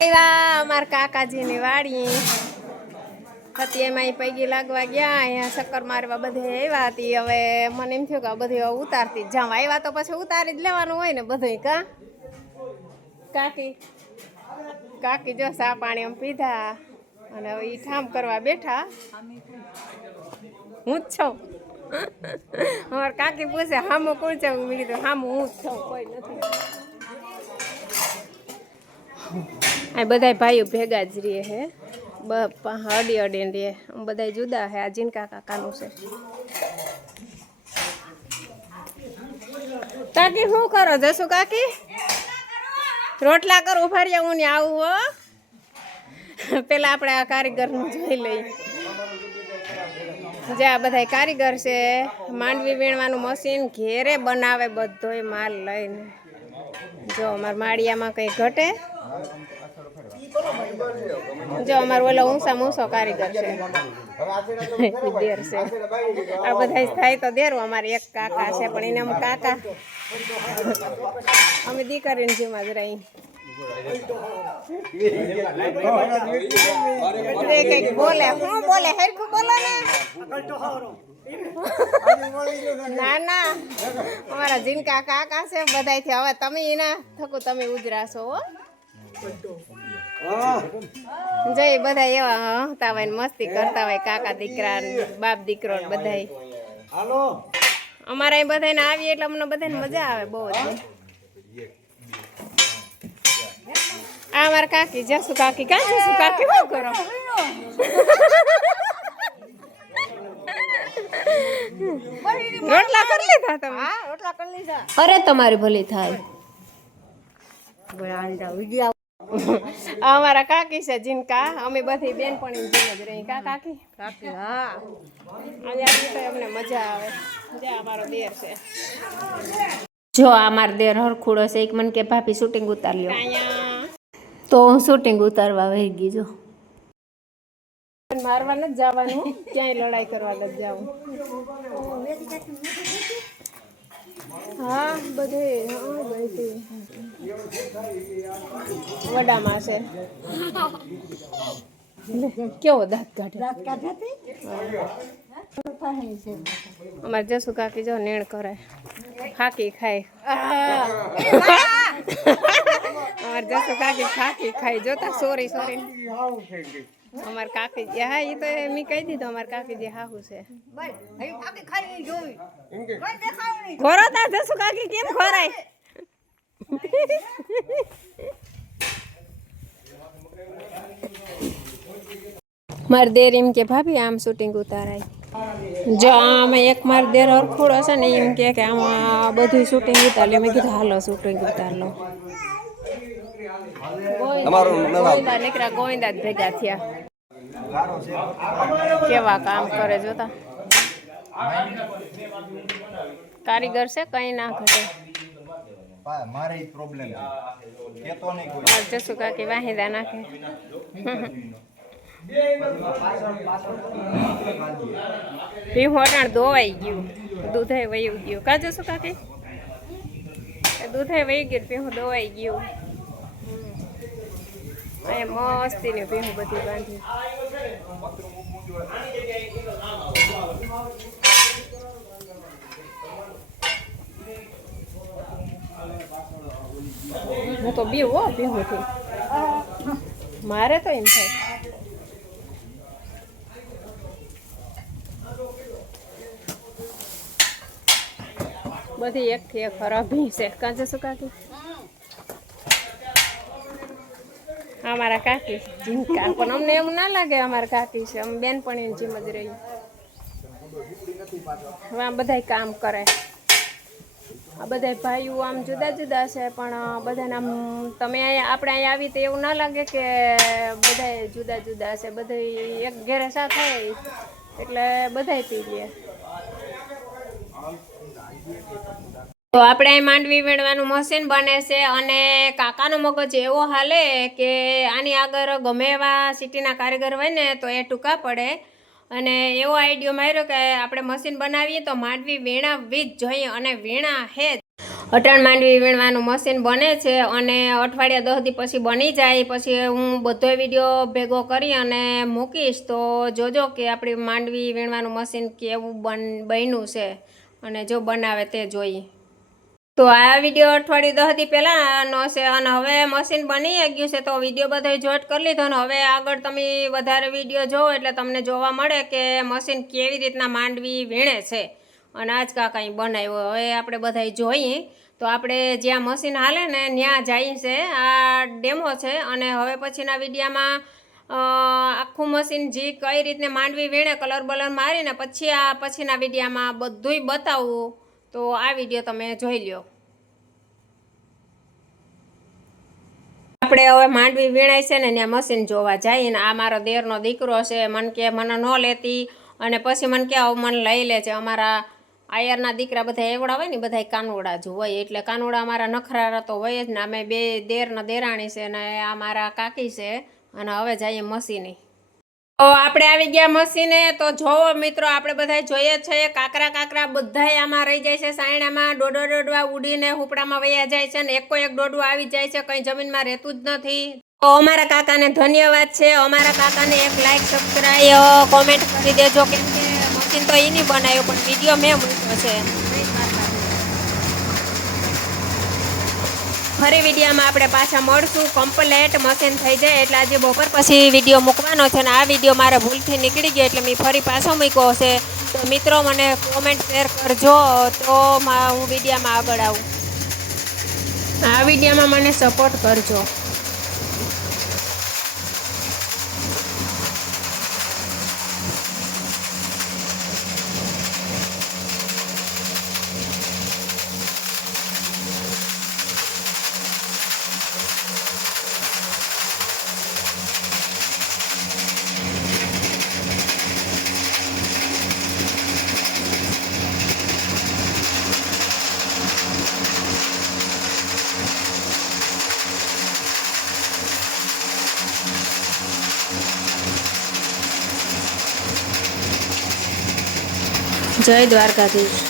અમાર કાકાજીની વાડી હતી એમાં પૈકી લાગવા ગયા અહીંયા ચક્કર મારવા બધે આવ્યા હતી હવે મને એમ થયું કે બધું ઉતારતી જ જાઉં આવ્યા તો પછી ઉતારી જ લેવાનું હોય ને બધું કા કાકી કાકી જો સા પાણી આમ પીધા અને હવે એ ઠામ કરવા બેઠા હું જ છું અમારે કાકી પૂછે હામો કોણ છે મેં કીધું હામું હું જ છું કોઈ નથી આ બધા ભાઈઓ ભેગા જ રહે હે અડી અડીને રહે બધા જુદા હે આ જીનકા કાકાનું છે કાકી શું કરો જસુ કાકી રોટલા કરો ઉભા રહ્યા હું ને આવું હો પેલા આપણે આ કારીગરનું જોઈ લઈ જે આ બધા કારીગર છે માંડવી વીણવાનું મશીન ઘેરે બનાવે બધોય માલ લઈને જો અમારા માળિયામાં કંઈ ઘટે જો અમારો ઓલો ઊંચા મૂસો કારીગર છે દેર છે આ બધા થાય તો દેરું અમારે એક કાકા છે પણ એને અમે કાકા અમે દીકરીને જીવમાં જ રહી બોલે હું બોલે હરખું બોલો ને ના ના અમારા જીનકા કાકા છે બધાથી હવે તમે એના થકું તમે ઉજરાશો હો જય બધા એવા હસતા હોય ને મસ્તી કરતા હોય કાકા દીકરા બાપ દીકરો બધા અમારા બધાને આવીએ એટલે અમને બધાને મજા આવે બહુ જ આ અમારા કાકી જસુ કાકી ક્યાં જસુ કાકી શું કરો રોટલા કરી લીધા તમે રોટલા કરી લીધા અરે તમારી ભલી થાય અમારા કાકી છે જીનકા અમે બધી બેનપણી જીન જ રહી કા કાકી કાકી હા અહીંયા તો અમને મજા આવે જે અમારો દેર છે જો અમારો દેર હરખુડો છે એક મન કે ભાભી શૂટિંગ ઉતાર લ્યો તો હું શૂટિંગ ઉતારવા વહી ગઈ જો મારવા નથી જવાનું ક્યાંય લડાઈ કરવા નથી જવું હા બધે વડામાં છે કેવો દાંત કાઢે અમારે જસુ કાકી જો નેણ કરે ફાકી ખાય અમારે જસુ કાકી ફાકી ખાય જોતા સોરી અમાર કાકી હા એ તો મેં કહી દીધું અમાર કાકી જે હાહુ છે ઘોરો તા જસુ કાકી કેમ ખોરાય માર દેર એમ કે ભાભી આમ શૂટિંગ ઉતારાય જો આમાં એક માર દેર હરખુડો છે ને એમ કે આમાં બધું શૂટિંગ ઉતાર લે મેં કીધું હાલો શૂટિંગ ઉતાર લો નીકળ્યા ગોવિંદા જ ભેગા થયા કેવા કામ કરે જોતા કારીગર છે કઈ ના ઘટે જસુ કાકી વાહિદા નાખે ભીહું અટાણ ધોવાઈ ગયું દૂધે વયું ગયું કા જસુ કાકી દૂધે વહી ગયું ભીહું ધોવાઈ ગયું મસ્તી ને ભીહું બધી બાંધી હું તો બીવ હો ભીહું થી મારે તો એમ થાય બધી એક થી એક ખરાબ ભી છે કાં જસુ કાકી અમારા કાકી જીનકા પણ અમને એવું ના લાગે અમારા કાકી છે અમે બેનપણી જીમ જ રહી હવે આ બધા કામ કરે આ બધા ભાઈઓ આમ જુદા જુદા છે પણ બધાને આમ તમે અહીંયા આપણે અહીંયા આવી તો એવું ના લાગે કે બધા જુદા જુદા છે બધા એક ઘેરે સાથે થાય એટલે બધા પી લે તો આપણે અહીં માંડવી વીણવાનું મશીન બને છે અને કાકાનો મગજ એવો હાલે કે આની આગળ ગમે એવા સિટીના કારીગર હોય ને તો એ ટૂંકા પડે અને એવો આઈડિયો માર્યો કે આપણે મશીન બનાવીએ તો માંડવી વીણાવવી જ જોઈએ અને વીણા હે અટાણ માંડવી વીણવાનું મશીન બને છે અને અઠવાડિયા 10 દી પછી બની જાય પછી હું બધો વિડીયો ભેગો કરી અને મૂકીશ, તો જોજો કે આપણી માંડવી વીણવાનું મશીન કેવું બન્યું છે અને જો બનાવે તે જોઈએ. તો આ વિડીયો અઠવાડિયું 10 દી પહેલાંનો છે અને હવે મશીન બની ગયું છે, તો વિડીયો બધો જોઈન્ટ કરી લીધો ને હવે આગળ તમે વધારે વિડીયો જોવો એટલે તમને જોવા મળે કે મશીન કેવી રીતના માંડવી વીણે છે અને આજ કાંઈ બનાવ્યો. હવે આપણે બધા જોઈએ તો આપણે જ્યાં મશીન હાલે ને ત્યાં જાય છે. આ ડેમો છે અને હવે પછીના વિડીયામાં આખું મશીન જે કઈ રીતને માંડવી વીણે કલર બલર મારીને પછી આ પછીના વિડીયામાં બધુંય બતાવવું, તો આ વિડીયો તમે જોઈ લ્યો. આપણે હવે માંડવી વીણાય છે ને ત્યાં મશીન જોવા જઈએ ને આ મારો દેરનો દીકરો છે, મને કે મને ન લેતી અને પછી મને કે મને લઈ લે છે. અમારા આયરના દીકરા બધા એવડા હોય ને બધા કાનોડા જ હોય એટલે કાનોડા અમારા નખરા તો હોય જ ને. અમે બે દેરના દેરાણી છે ને આ મારા કાકી છે અને હવે જઈએ મશીને. તો આપણે આવી ગયા મશીને. તો જોવો મિત્રો આપણે બધા જોઈએ છે કાકરા બધાય આમાં રહી જાય છે સાયણામાં. ડોડવા ઉડીને હુપડામાં વયા જાય છે ને એક ડોડું આવી જાય છે, કંઈ જમીનમાં રહેતું જ નથી. તો અમારા કાકાને ધન્યવાદ છે. અમારા કાકાને એક લાઈક સબસ્ક્રાઈબ કોમેન્ટ કરી દેજો, કેમ કે મશીન તો એની બનાવ્યું પણ વિડીયો મેં મૂક્યો છે. ફરી વિડીયોમાં આપણે પાછા મળશું. કમ્પ્લેટ મશીન થઈ જાય એટલે આજે બપોર પછી વિડીયો મૂકવાનો છે ને આ વિડીયો મારે ભૂલથી નીકળી ગયો એટલે મેં ફરી પાછો મૂક્યો છે. તો મિત્રો મને કોમેન્ટ શેર કરજો તો હું વિડીયોમાં આગળ આવું. આ વિડીયોમાં મને સપોર્ટ કરજો. જય દ્વારકાધીશ.